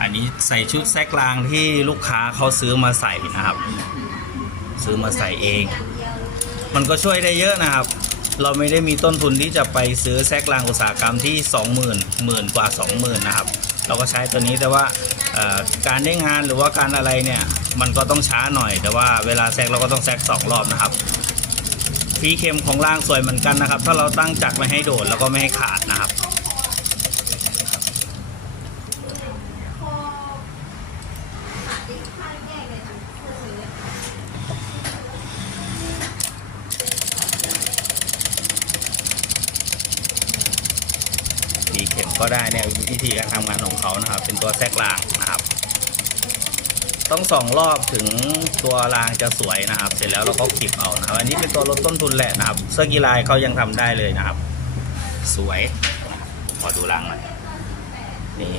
อันนี้ใส่ชุดแซกลางที่ลูกค้าเขาซื้อมาใส่นะครับ ซื้อมาใส่เอง มันก็ช่วยได้เยอะนะครับ เราไม่ได้มีต้นทุนที่จะไปซื้อแซกลางอุตสาหกรรมที่ 20,000หมื่นกว่า 20,000นะครับ เราก็ใช้ตัวนี้แต่ว่าการได้งานหรือว่าการอะไรเนี่ย มันก็ต้องช้าหน่อย แต่ว่าเวลาแซกเราก็ต้องแซกสองรอบนะครับฟีเข็มของล่างสวยเหมือนกันนะครับ ถ้าเราตั้งจักรไม่ให้โดดแล้วก็ไม่ให้ขาดนะครับ เข็มก็ได้เนี่ยวิธีการทำงานของเขานะครับ เป็นตัวแทรกรางนะครับ ต้องสองรอบถึงตัวรางจะสวยนะครับ เสร็จแล้วเราก็ขีบเอานะครับ อันนี้เป็นตัวลดต้นทุนแหละนะครับ เสื้อกีฬาเขายังทำได้เลยนะครับ สวยขอดูรางหน่อยนี่